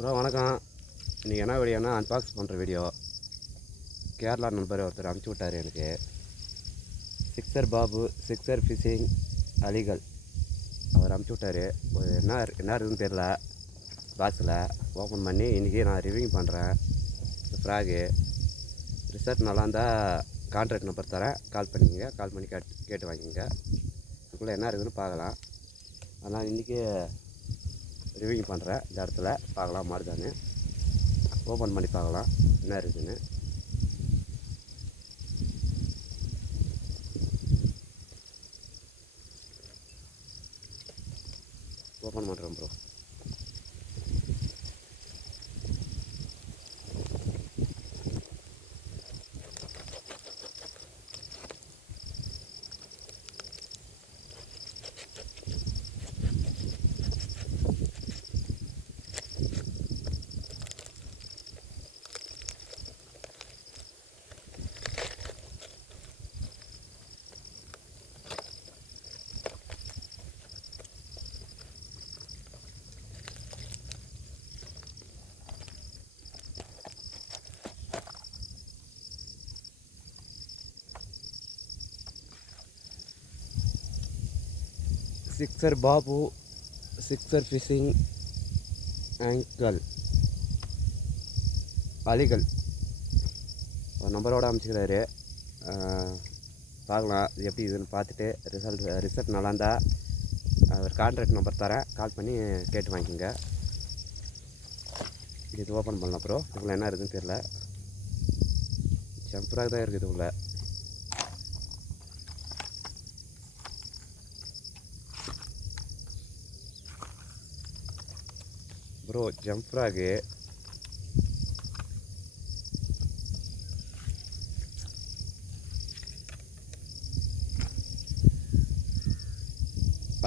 Bro வணக்கம். இன்றைக்கி என்ன வீடியோனா அன்பாக்ஸ் பண்ணுற வீடியோ. கேரளா நண்பர் ஒருத்தர் அனுப்பிச்சி விட்டார் எனக்கு. சிக்ஸர் பாபு சிக்ஸர் ஃபிஷிங் அலிகள் அவர் அனுப்பிச்சி விட்டார். ஒரு என்ன இருக்குதுன்னு தெரில. பாக்ஸில் ஓப்பன் பண்ணி இன்றைக்கி நான் ரிவ்யூ பண்ணுறேன். இந்த ஃப்ராகு ரிசல்ட் நல்லா இருந்தால் கான்ட்ராக்ட் நம்பர் தரேன், கால் பண்ணிக்கங்க. கால் பண்ணி கேட்டு வாங்கிக்கோங்க. இதுக்குள்ளே என்ன இருக்குதுன்னு பார்க்கலாம். அதனால் இன்றைக்கி ரிவ்யூ பண்ணுறேன். இந்த இடத்துல பார்க்கலாம். மாடுதானே ஓப்பன் பண்ணி பார்க்கலாம் என்ன இருக்குதுன்னு. ஓப்பன் பண்ணுறேன் bro. Sixer Babu sixer fishing angle அலிகள் ஒரு நம்பரோடு அமைச்சிக்கிறாரு. பார்க்கலாம் இது எப்படி இதுன்னு பார்த்துட்டு ரிசல்ட் நல்லா இருந்தால் ஒரு கான்ட்ராக்ட் நம்பர் தரேன், கால் பண்ணி கேட்டு வாங்கிக்கோங்க. இது ஓப்பன் பண்ணலாம் ப்ரோ. இதுக்குள்ள என்ன இருக்குதுன்னு தெரில. ஜம்பராக தான் இருக்குது இதுக்குள்ள. ப்ரோ ஜம்ப் ஃப்ராகு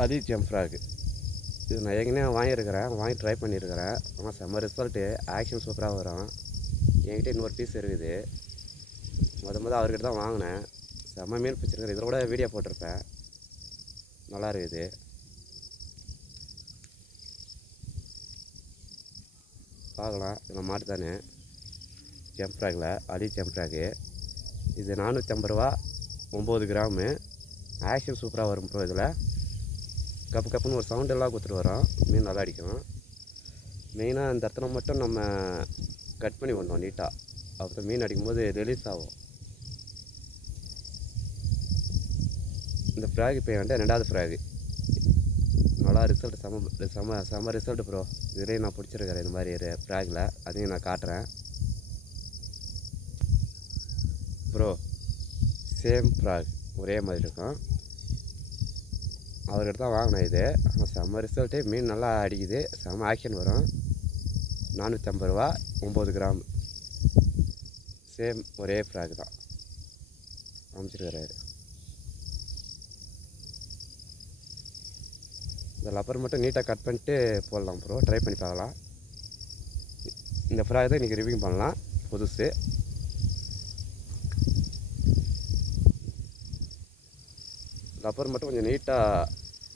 அது ஜம்ப் ஃப்ராகு. இது நான் ஏற்கனவே வாங்கி ட்ரை பண்ணியிருக்கிறேன். ஆனால் செம்ம ரிசல்ட்டு, ஆக்ஷன் சூப்பராக வரும். என்கிட்ட இன்னொரு பீஸ் இருக்குது. மொதல் அவர்கிட்ட தான் வாங்கினேன். செம்ம மீன் பிடிச்சிருக்கிறேன். இதில் கூட வீடியோ போட்டிருப்பேன். நல்லா இருக்குது. பார்க்கலாம். இதில் மாட்டு தானே ஜம்ப் ஃப்ராகில் அடி ஜம்ப் ஃப்ராகு. இது 450 ரூபா, 9 கிராமு. ஆக்ஷன் சூப்பராக வரும் ப்ரோ. இதில் கப்புன்னு ஒரு சவுண்ட் எல்லாம் கொடுத்துட்டு வரோம். மீன் நல்லா அடிக்கும். மெயினாக இந்த இடத்துல மட்டும் நம்ம கட் பண்ணி விடணும் நீட்டாக. அப்புறம் மீன் அடிக்கும்போது ரிலீஸ் ஆகும். இந்த ஃப்ராக் இப்போ என்கிட்ட 2வது ஃப்ராகு. நல்லா ரிசல்ட் செம்ம ரிசல்ட் ப்ரோ. இதுலேயும் நான் பிடிச்சிருக்கிறேன் இந்த மாதிரி ஃப்ராகில். அதையும் நான் காட்டுறேன் ப்ரோ. சேம் ஃப்ராக் ஒரே மாதிரி இருக்கும். அவர்கிட்ட தான் வாங்கினேன் இது. ஆனால் செம்ம ரிசல்ட்டு. மீன் நல்லா அடிக்குது, செம்ம ஆக்ஷன் வரும். 450 ரூபா, 9 கிராம். சேம் ஒரே ஃப்ராக் தான் அமைச்சிருக்கிறாரு. இந்த லப்பர் மட்டும் நீட்டாக கட் பண்ணிட்டு போடலாம் ப்ரோ. ட்ரை பண்ணி பார்க்கலாம். இந்த ஃப்ராக் தான் இன்றைக்கி ரிவ்யூ பண்ணலாம். புதுசு. லப்பர் மட்டும் கொஞ்சம் நீட்டாக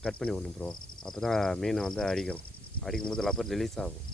கட் பண்ணி விடணும் ப்ரோ. அப்போ தான் மீனை வந்து அடிக்கும்போது லப்பர் ரிலீஸ் ஆகும்.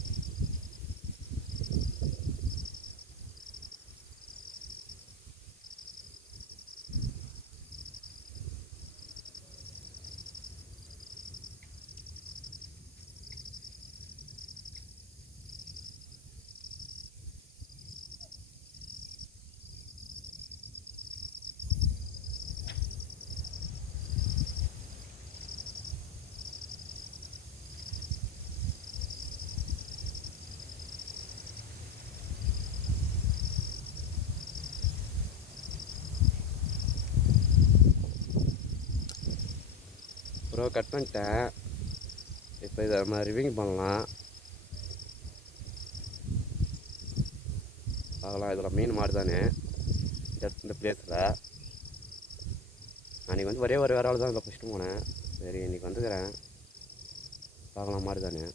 ப்ரோ கட் பண்ணிட்டேன். இப்போ இதை நம்ம ரிவ்யூ பண்ணலாம். பார்க்கலாம். இதில் மீன் மாடு தானே இந்த பிளேஸில். அன்றைக்கி வந்து ஒரே ஒரு ஆள் தான் இதில் பிடிச்சிட்டு போனேன். சரி இன்றைக்கி வந்துக்கிறேன். பார்க்கலாம் மாடு தானே.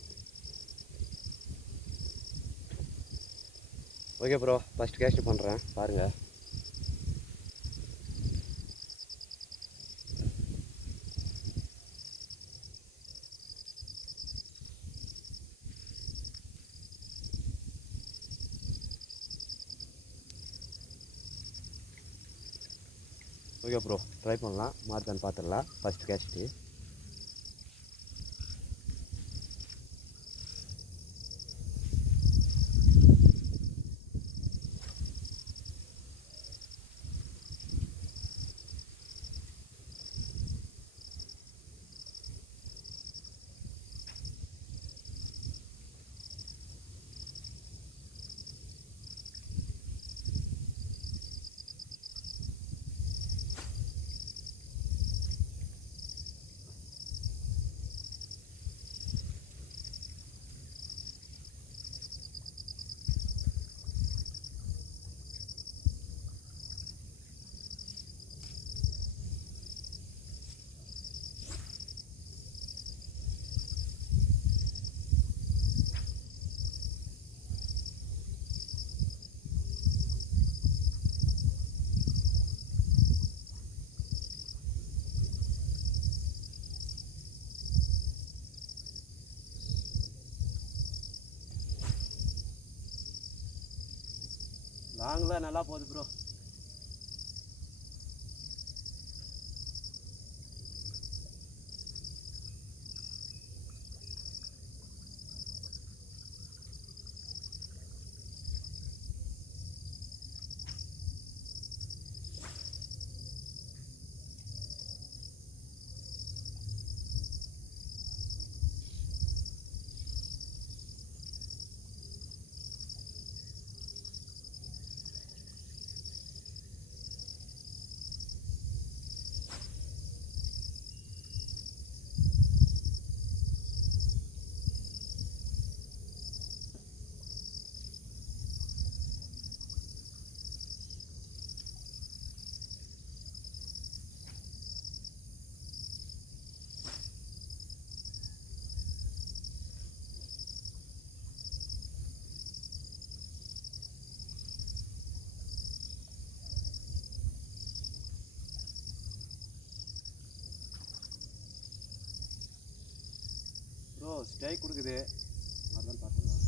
ஓகே ப்ரோ, ஃபஸ்ட் கேஸ்ட் பண்ணுறேன் பாருங்கள். ஓகே ப்ரோ, ட்ரை பண்ணலாம். மார்க்கான்னு பார்த்துடலாம். ஃபஸ்ட்டு கேட்சிட்டு லாங்கில் நல்லா போகுது ப்ரோ. ப்ரோ ஸ்ட்ரைக் கொடுக்குது, அதான் பார்த்துக்கலாம்.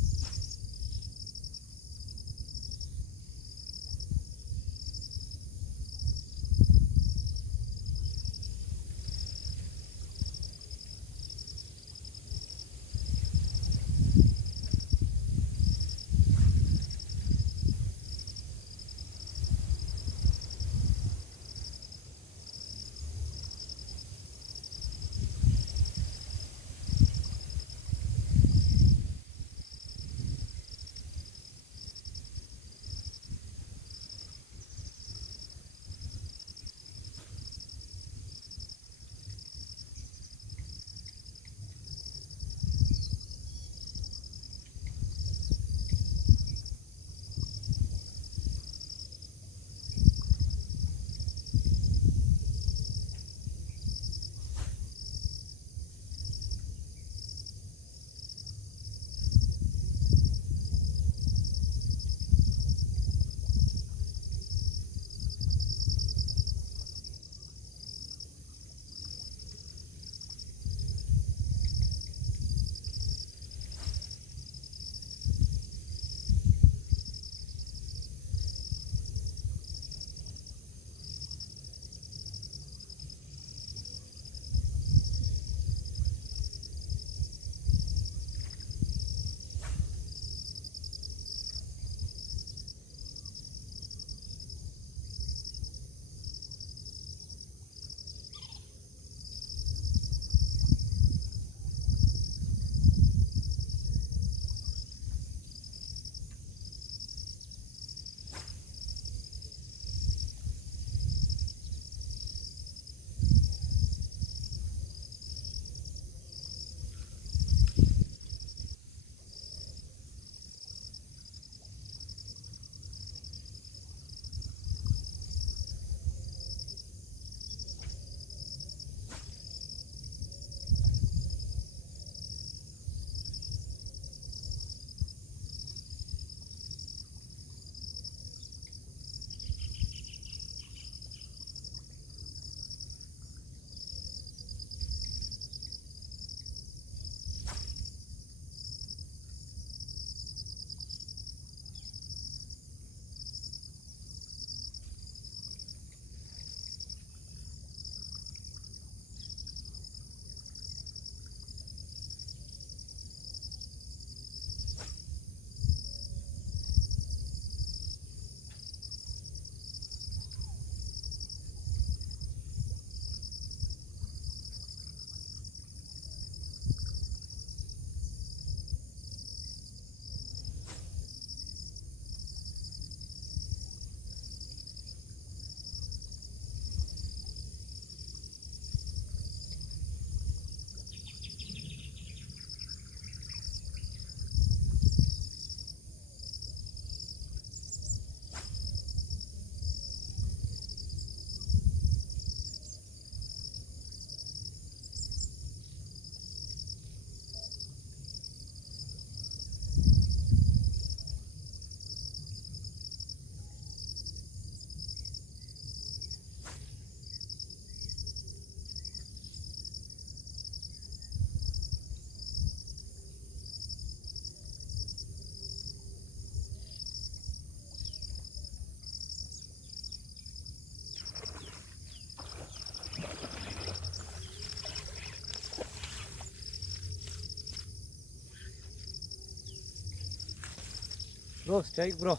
ப்ரோ ஸ்ட்ரைக் ப்ரோ,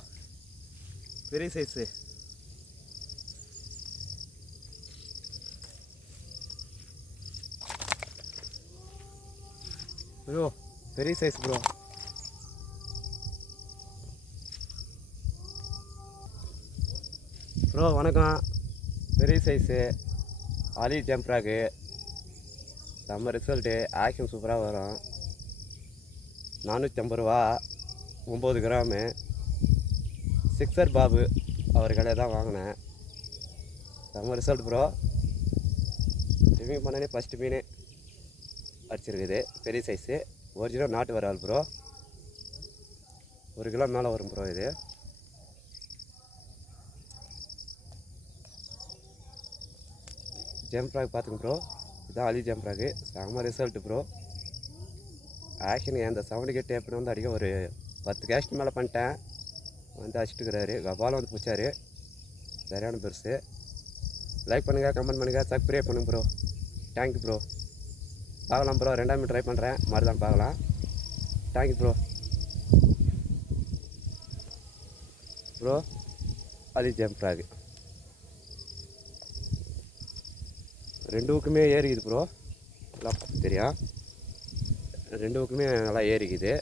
பெரிய சைஸு. ப்ரோ பெரிய சைஸ் ப்ரோ. ப்ரோ வணக்கம். பெரிய சைஸு அலி ஜம்ப்ராகு, நம்ம ரிசல்ட்டு ஆக்ஷன் சூப்பராக வரும். 450 ரூபா, 9 கிராமு. சிக்ஸர் பாபு அவர் கடையில் தான் வாங்கினேன். நம்ம ரிசல்ட் ப்ரோ. ரிவ்யூ பண்ணனே ஃபஸ்ட்டு மீன் அடிச்சிருக்குது. பெரிய சைஸு ஒரிஜினல் நாட்டு வரால் ப்ரோ. 1 கிலோ மேலே வரும் ப்ரோ. இது ஜம்ப்ராக் பார்த்துங்க ப்ரோ. இதுதான் அலி ஜம்ப்ராக்கு. செம்ம ரிசல்ட்டு ப்ரோ. ஆக்ஷனுக்கு அந்த சவுண்டுக்கே டேப்னு வந்து அடிக்க ஒரு 10 கேஸ்ட் மேலே பண்ணிட்டேன். வந்து அடிச்சுட்டுக்கிறாரு. கபாலம் வந்து பிடிச்சாரு. சரியான பெருசு. லைக் பண்ணுங்கள், கமெண்ட் பண்ணுங்கள், சப்ஸ்கிரைப் பண்ணுங்க ப்ரோ. Thank you bro. பார்க்கலாம் ப்ரோ. 2ஆம் மீன் ட்ரை பண்ணுறேன். மறுதான் பார்க்கலாம். Thank you bro. ப்ரோ அலி ஜம்ப்ராக் 2 ஊக்குமே ஏறிக்குது ப்ரோ. நல்லா தெரியும். 2 ஊக்குமே நல்லா ஏறிக்குது.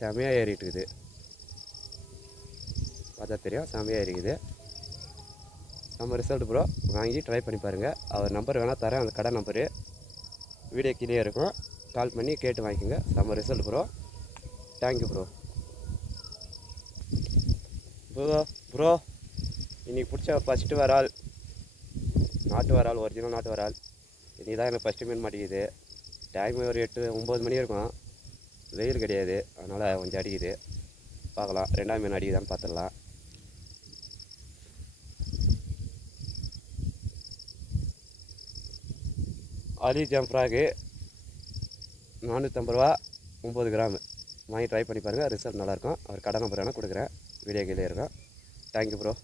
செமையாக ஏறிட்டு இருக்குது. பார்த்தா தெரியும், செமையாக ஏறிக்குது. நம்ம ரிசல்ட் ப்ரோ. வாங்கி ட்ரை பண்ணி பாருங்கள். அவர் நம்பர் வேணால் தரேன், அந்த கடை நம்பரு வீடியோ கீழே இருக்கும். கால் பண்ணி கேட்டு வாங்கிக்கோங்க. நம்ம result bro. Thank you bro. Bro இன்றைக்கி பிடிச்ச ஃபஸ்ட்டு வரால் நாட்டு வரால், ஒரிஜினல் நாட்டு வரால். இன்றைக்கி தான் எனக்கு ஃபஸ்ட்டு மீன் மாட்டிக்குது. டைம் ஒரு 8-9 மணி இருக்கும். வெயில் கிடையாது, அதனால் கொஞ்சம் அடிக்குது. பார்க்கலாம் 2ஆம் மீன் அடிக்குதான்னு பார்த்துடலாம். அலி ஜம்ப்ராகு 450 ரூபா, 9 கிராமு. வாங்கி ட்ரை பண்ணி பாருங்கள். ரிசல்ட் நல்லாயிருக்கும். அவர் கடை நம்பர் வேணால் கொடுக்குறேன், வீடியோ கீழே இருக்கும். Thank you bro.